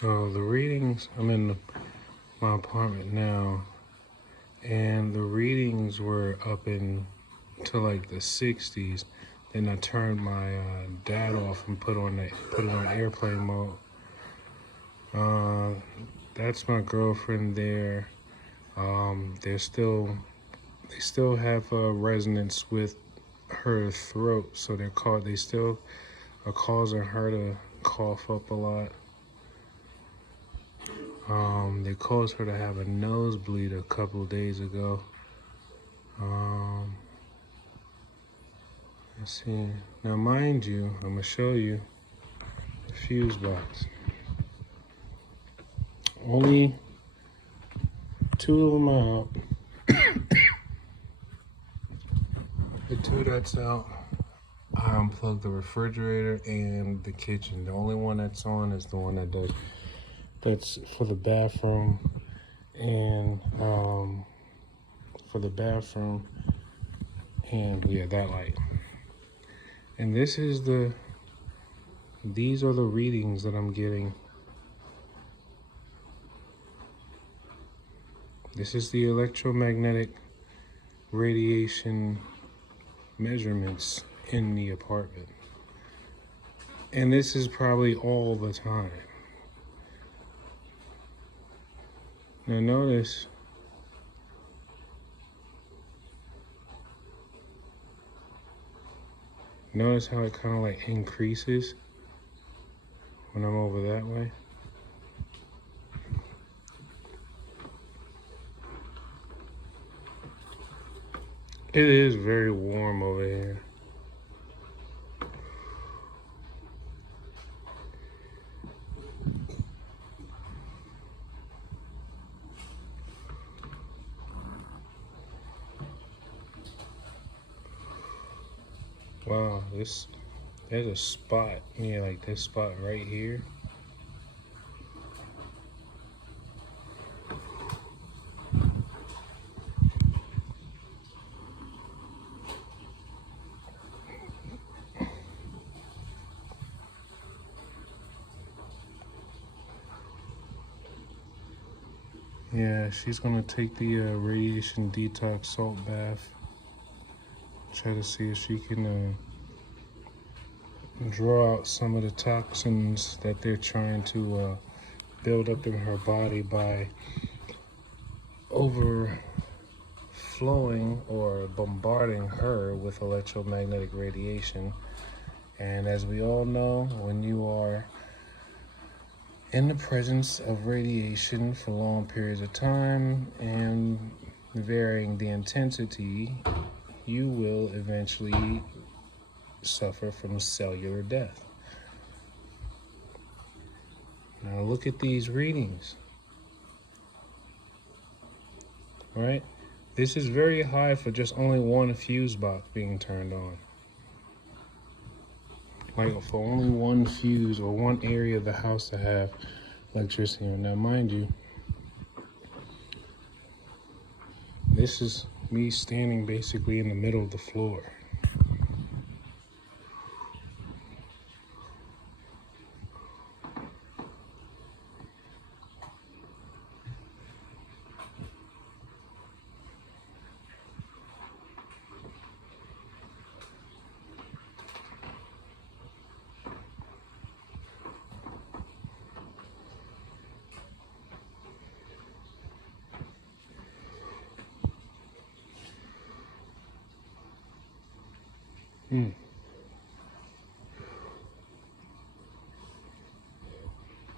So the readings, I'm in my apartment now, and the readings were up to like the 60s. Then I turned my dad off and put it on airplane mode. That's my girlfriend there. They still have resonance with her throat, so they still are causing her to cough up a lot. They caused her to have a nosebleed a couple of days ago. Let's see. Now, mind you, I'm gonna show you the fuse box. Only 2 of them are out. The 2 that's out, I unplugged the refrigerator and the kitchen. The only one that's on is the one that's for the bathroom and yeah, that light. And these are the readings that I'm getting. This is the electromagnetic radiation measurements in the apartment. And this is probably all the time. Now notice how it kind of like increases when I'm over that way. It is very warm over here. Wow, there's a spot, yeah, like this spot right here. Yeah, she's gonna take the radiation detox salt bath. Try to see if she can draw out some of the toxins that they're trying to build up in her body by overflowing or bombarding her with electromagnetic radiation. And as we all know, when you are in the presence of radiation for long periods of time and varying the intensity, you will eventually suffer from cellular death. Now look at these readings. Right? This is very high for just only one fuse box being turned on. Like for only one fuse or one area of the house to have electricity. Now mind you, this is me standing basically in the middle of the floor.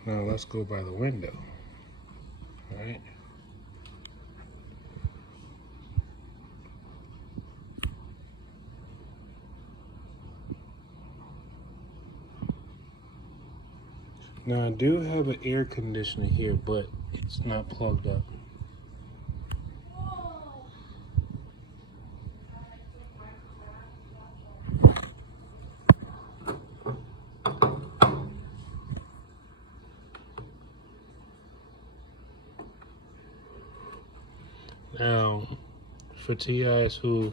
Now let's go by the window. All right. Now I do have an air conditioner here, but it's not plugged up. Now, for TIs who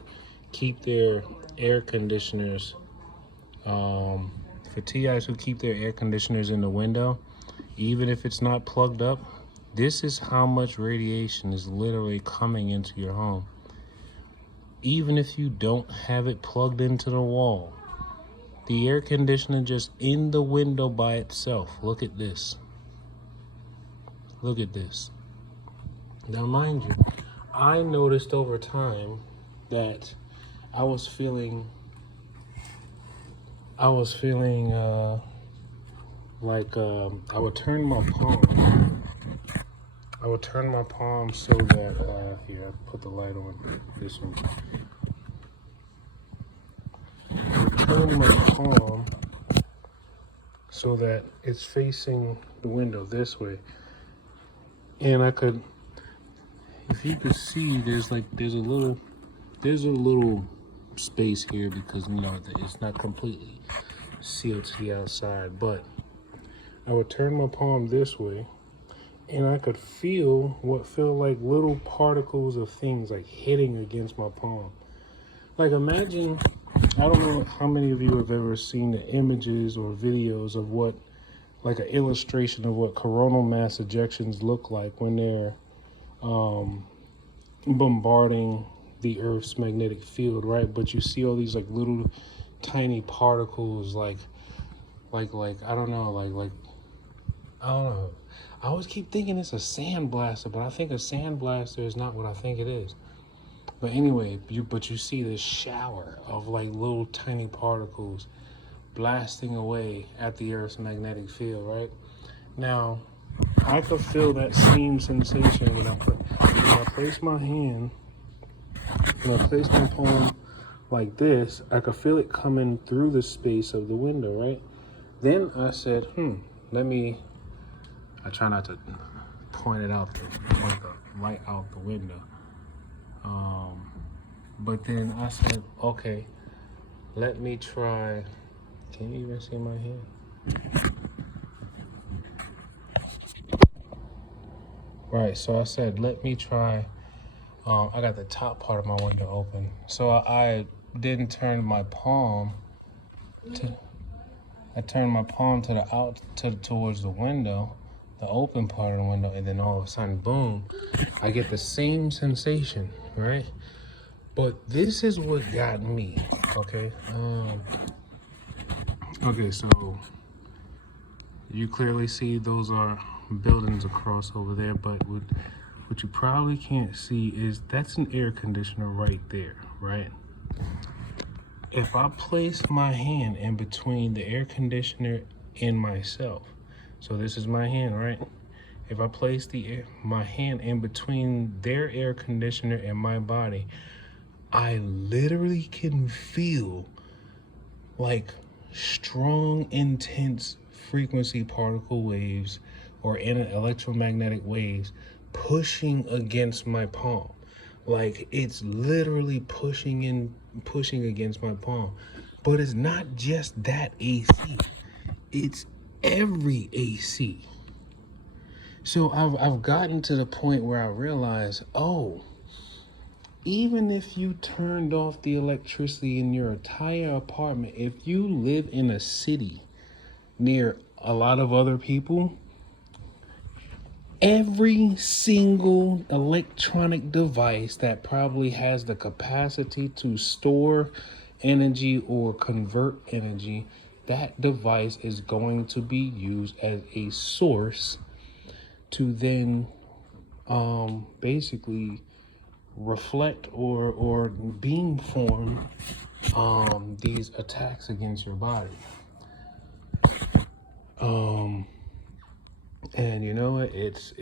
keep their air conditioners, in the window, even if it's not plugged up, this is how much radiation is literally coming into your home. Even if you don't have it plugged into the wall, the air conditioner just in the window by itself. Look at this. Look at this. Now, mind you, I noticed over time that I was feeling like I would turn my palm. I would turn my palm so that here, I put the light on this one. I would turn my palm so that it's facing the window this way, and I could, if you could see, there's a little space here because it's not completely sealed to the outside, but I would turn my palm this way and I could feel what feel like little particles of things like hitting against my palm. Like, imagine, I don't know how many of you have ever seen the images or videos of what, like an illustration of what coronal mass ejections look like when they're bombarding the Earth's magnetic field, right? But you see all these like little tiny particles, like I don't know, I don't know. I always keep thinking it's a sandblaster, but I think a sandblaster is not what I think it is. But anyway, you see this shower of like little tiny particles blasting away at the Earth's magnetic field, right? Now, I could feel that same sensation when I place my hand, when I place my palm like this, I could feel it coming through the space of the window, right? Then I said, I try not to point the light out the window. But then I said, okay, let me try. Can you even see my hand? Right, so I said, let me try. I got the top part of my window open. So I didn't turn my palm I turned my palm towards the window, the open part of the window, and then all of a sudden, boom, I get the same sensation, right? But this is what got me, okay? Okay, so you clearly see those are buildings across over there, but what you probably can't see is that's an air conditioner right there, right? If I place my hand in between the air conditioner and myself, so this is my hand, right? If I place my hand in between their air conditioner and my body, I literally can feel like strong, intense frequency particle waves or electromagnetic waves pushing against my palm. Like, it's literally pushing against my palm. But it's not just that AC. It's every AC. So I've gotten to the point where I realize, even if you turned off the electricity in your entire apartment, if you live in a city near a lot of other people, every single electronic device that probably has the capacity to store energy or convert energy, that device is going to be used as a source to then basically reflect or beamform these attacks against your body. And you know what? It's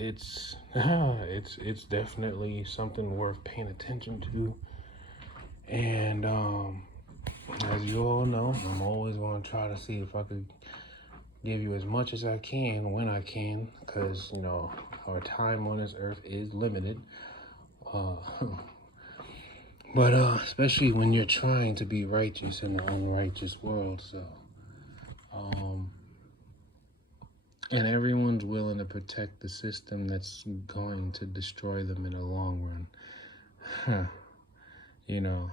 definitely something worth paying attention to. And as you all know, I'm always going to try to see if I could give you as much as I can when I can, because our time on this earth is limited. But especially when you're trying to be righteous in an unrighteous world, so. And everyone's willing to protect the system that's going to destroy them in the long run.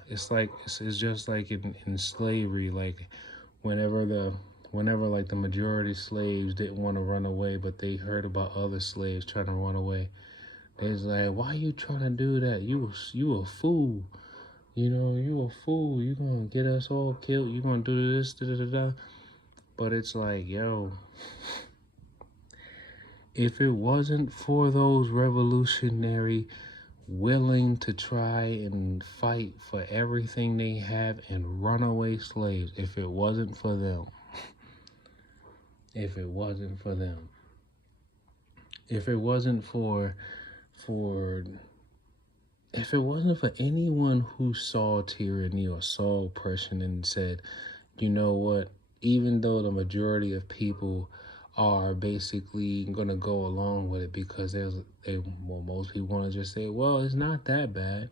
It's like, it's just like in slavery, like whenever the whenever like the majority slaves didn't want to run away, but they heard about other slaves trying to run away, they was like, why are you trying to do that? You a fool. You know, you a fool. You gonna get us all killed. You gonna do this, da da da da. But it's like, yo, if it wasn't for those revolutionary willing to try and fight for everything they have and runaway slaves, if it wasn't for them, if it wasn't for them, if it wasn't for if it wasn't for anyone who saw tyranny or saw oppression and said, you know what, even though the majority of people are basically going to go along with it because most people want to just say, well, it's not that bad.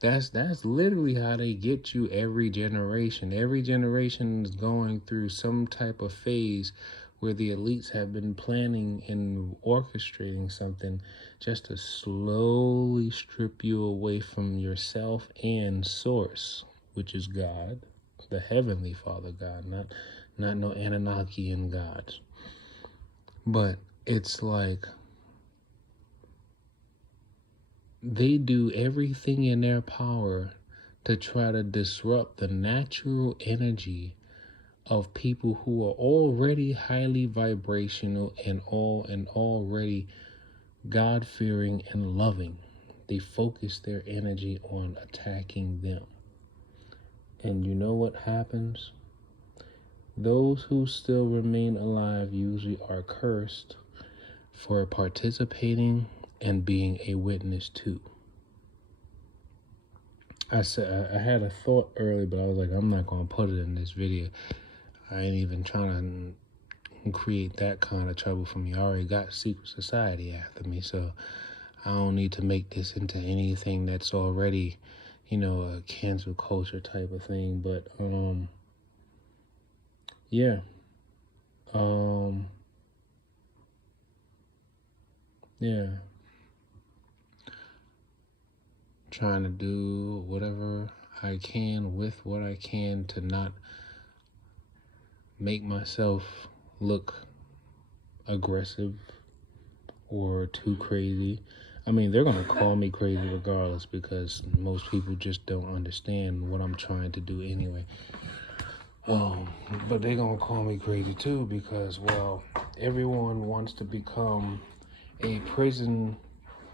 That's literally how they get you every generation. Every generation is going through some type of phase where the elites have been planning and orchestrating something just to slowly strip you away from yourself and source, which is God, the Heavenly Father God, not no Anunnakian gods. But it's like they do everything in their power to try to disrupt the natural energy of people who are already highly vibrational and already God-fearing and loving. They focus their energy on attacking them. And you know what happens? Those who still remain alive usually are cursed for participating and being a witness too. I had a thought earlier, but I was like, I'm not going to put it in this video. I ain't even trying to create that kind of trouble for me. I already got secret society after me, so I don't need to make this into anything that's already, a cancel culture type of thing. But yeah. Yeah. Trying to do whatever I can with what I can to not make myself look aggressive or too crazy. I mean, they're going to call me crazy regardless because most people just don't understand what I'm trying to do anyway. But they're going to call me crazy too because, well, everyone wants to become a prison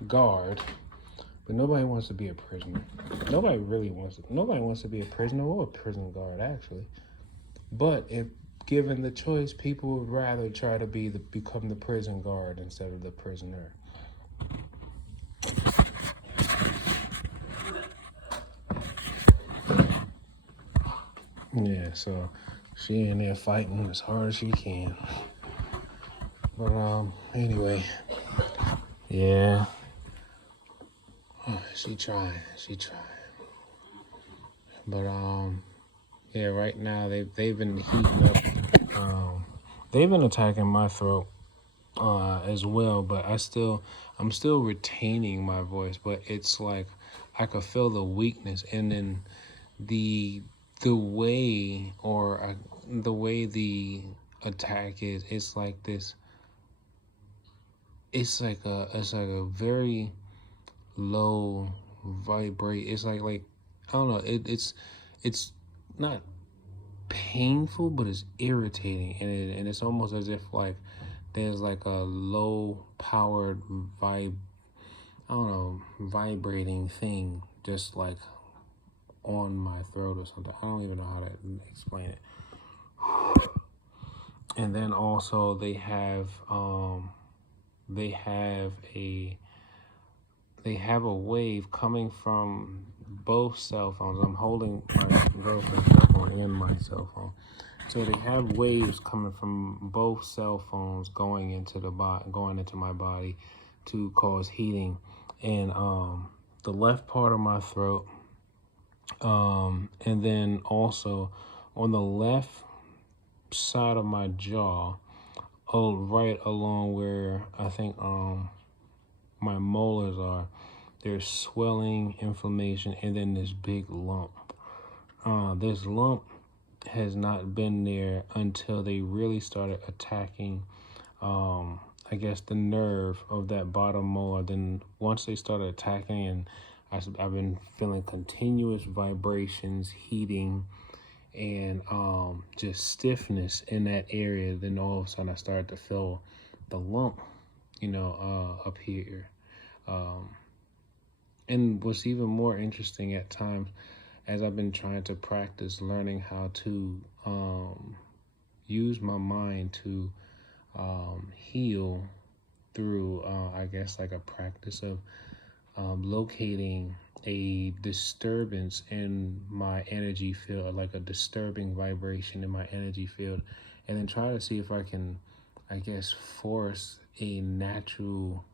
guard, but nobody wants to be a prisoner. Nobody wants to be a prisoner or a prison guard, actually. But if given the choice, people would rather try to become the prison guard instead of the prisoner. Yeah, so she in there fighting as hard as she can. But anyway, yeah, she trying. But yeah, right now they've been heating up. They've been attacking my throat as well, but I'm still retaining my voice, but it's like I could feel the weakness, and then the way the attack is, it's like this. It's like a very low vibrate. It's like I don't know. It's not painful, but it's irritating, and it's almost as if like there's like a low powered vibrating thing just like on my throat or something. I don't even know how to explain it. And then also they have a wave coming from both cell phones. I'm holding my girlfriend's cell phone and my cell phone. So they have waves coming from both cell phones going into my body to cause heating. And the left part of my throat, and then also on the left side of my jaw, right along where I think my molars are, there's swelling, inflammation, and then this big lump. This lump has not been there until they really started attacking, I guess, the nerve of that bottom molar. Then once they started attacking, and I've been feeling continuous vibrations, heating, and just stiffness in that area. Then all of a sudden I started to feel the lump, up here. And what's even more interesting at times, as I've been trying to practice learning how to use my mind to heal through, I guess, like a practice of locating a disturbance in my energy field, like a disturbing vibration in my energy field, and then try to see if I can, I guess, force a natural,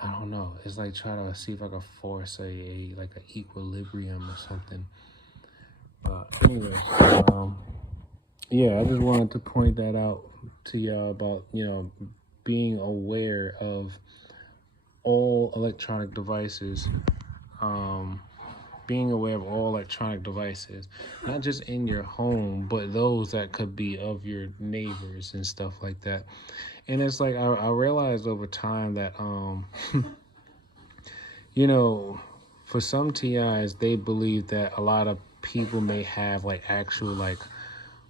I don't know, it's like try to see if I can force a like an equilibrium or something. But anyway, yeah, I just wanted to point that out to y'all about, being aware of all electronic devices, being aware of all electronic devices, not just in your home, but those that could be of your neighbors and stuff like that. And it's like I realized over time that for some TIs, they believe that a lot of people may have like actual like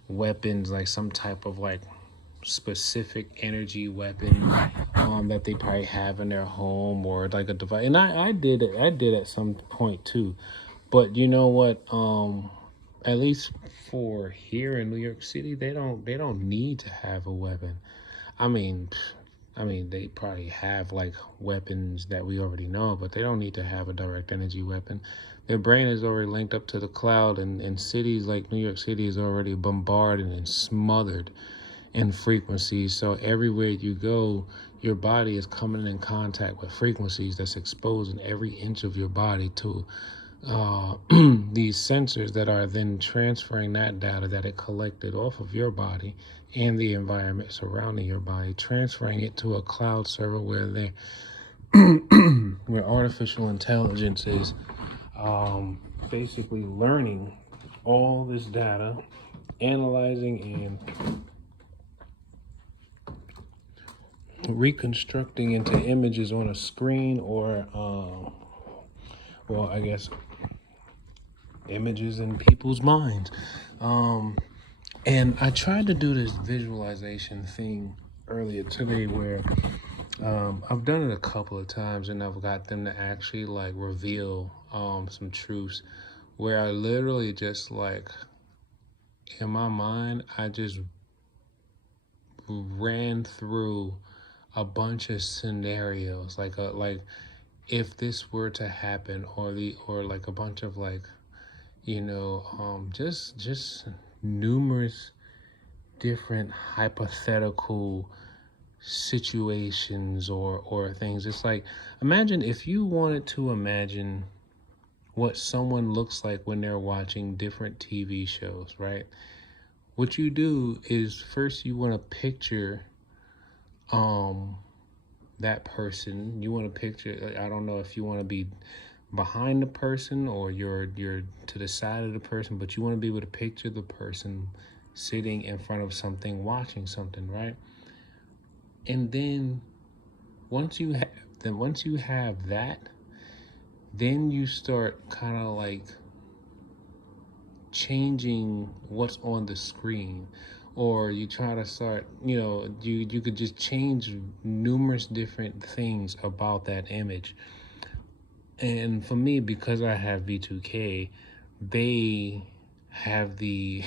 weapons, like some type of like specific energy weapon that they probably have in their home, or like a device. And I did it. I did at some point too. But you know what? At least for here in New York City, they don't need to have a weapon. I mean, they probably have like weapons that we already know, but they don't need to have a direct energy weapon. Their brain is already linked up to the cloud, and cities like New York City is already bombarded and smothered in frequencies. So everywhere you go, your body is coming in contact with frequencies that's exposing every inch of your body to these sensors that are then transferring that data that it collected off of your body and the environment surrounding your body, transferring it to a cloud server where they where artificial intelligence is basically learning all this data, analyzing and reconstructing into images on a screen, or I guess images in people's minds. And I tried to do this visualization thing earlier today where I've done it a couple of times, and I've got them to actually like reveal some truths where I literally just like, in my mind, I just ran through a bunch of scenarios, like if this were to happen, or like a bunch of like, just numerous different hypothetical situations or things. It's like, imagine if you wanted to imagine what someone looks like when they're watching different TV shows, right? What you do is first you want to picture that person. You want to picture, I don't know if you want to be behind the person or you're to the side of the person, but you want to be able to picture the person sitting in front of something, watching something, right? And then once you have that, then you start kind of like changing what's on the screen, or you try to start, you could just change numerous different things about that image. And for me, because I have V2K, they have the,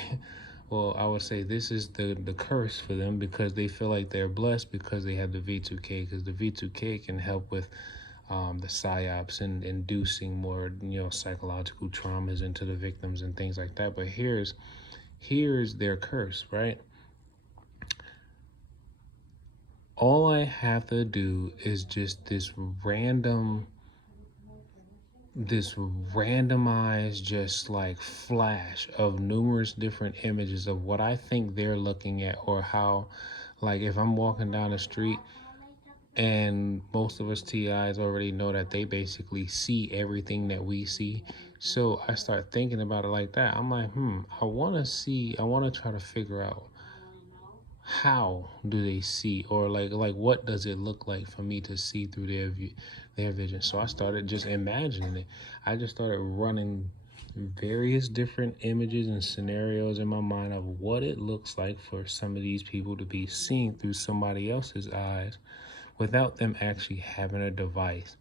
well, I would say this is the curse for them, because they feel like they're blessed because they have the V2K, because the V2K can help with the psyops and inducing more, psychological traumas into the victims and things like that. But here's their curse, right? All I have to do is just this randomized, just like flash of numerous different images of what I think they're looking at, or how, like if I'm walking down the street And most of us TIs already know that they basically see everything that we see. So I start thinking about it like that. I'm like, I want to try to figure out how do they see, or like what does it look like for me to see through their view, their vision. So I started just imagining it. I just started running various different images and scenarios in my mind of what it looks like for some of these people to be seeing through somebody else's eyes without them actually having a device.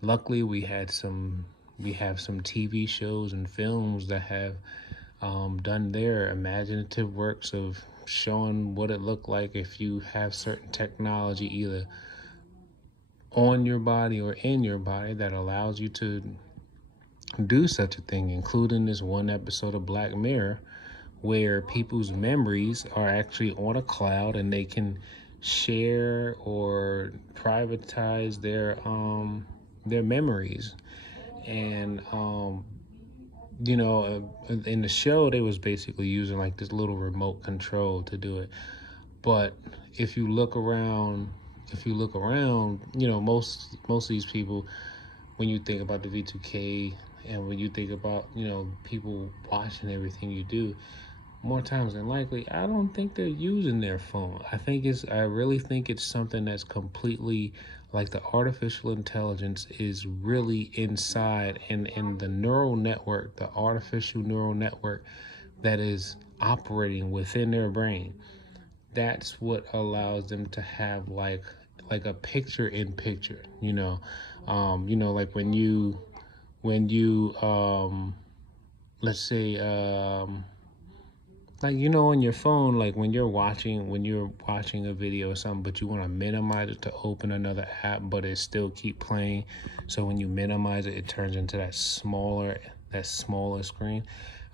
Luckily, we have some TV shows and films that have done their imaginative works of showing what it looked like if you have certain technology either on your body or in your body that allows you to do such a thing, including this one episode of Black Mirror where people's memories are actually on a cloud and they can share or privatize their memories. And in the show they was basically using like this little remote control to do it. But if you look around, most of these people, when you think about the V2K and when you think about, people watching everything you do, more times than likely, I don't think they're using their phone. I really think it's something that's completely like the artificial intelligence is really inside and in the neural network, the artificial neural network that is operating within their brain. That's what allows them to have like a picture in picture, like when you let's say like on your phone, like when you're watching a video or something, but you want to minimize it to open another app, but it still keep playing. So when you minimize it, it turns into that smaller screen.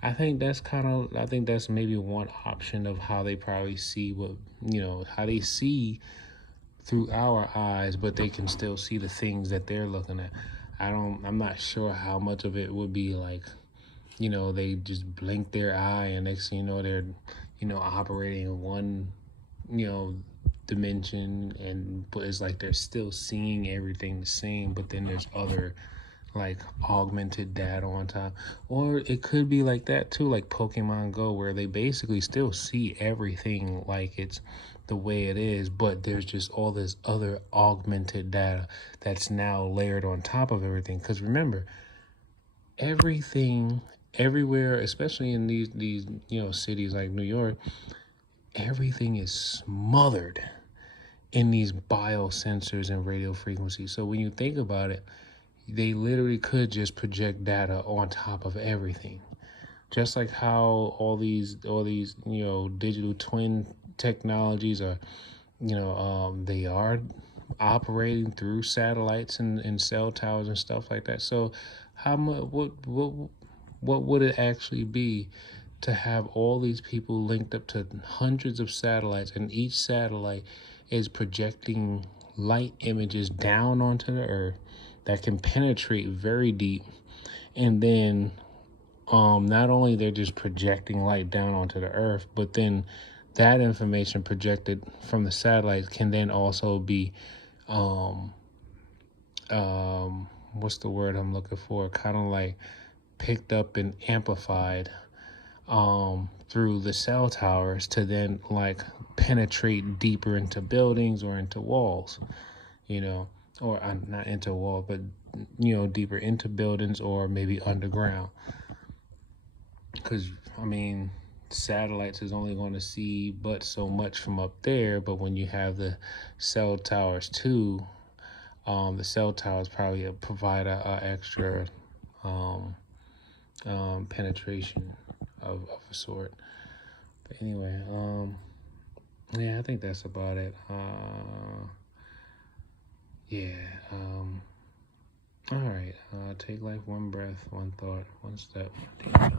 I think that's maybe one option of how they probably see how they see through our eyes, but they can still see the things that they're looking at. I'm not sure how much of it would be like, they just blink their eye and next thing you know, they're, operating in one, dimension, but it's like they're still seeing everything the same, but then there's other like augmented data on top. Or it could be like that too, like Pokemon Go, where they basically still see everything like it's the way it is, but there's just all this other augmented data that's now layered on top of everything. Because remember, everything everywhere, especially in these cities like New York, everything is smothered in these biosensors and radio frequencies. So when you think about it, they literally could just project data on top of everything. Just like how all these digital twin technologies are, they are operating through satellites and cell towers and stuff like that. So how much what would it actually be to have all these people linked up to hundreds of satellites, and each satellite is projecting light images down onto the earth that can penetrate very deep, and then not only they're just projecting light down onto the earth, but then that information projected from the satellites can then also be what's the word I'm looking for, kind of like picked up and amplified through the cell towers to then like penetrate deeper into buildings or into walls, or not into a wall, but deeper into buildings or maybe underground. Because satellites is only going to see but so much from up there, but when you have the cell towers too, the cell towers probably provide a extra penetration of a sort. But anyway, yeah, I think that's about it. Yeah. All right. Take life one breath, one thought, one step, one day.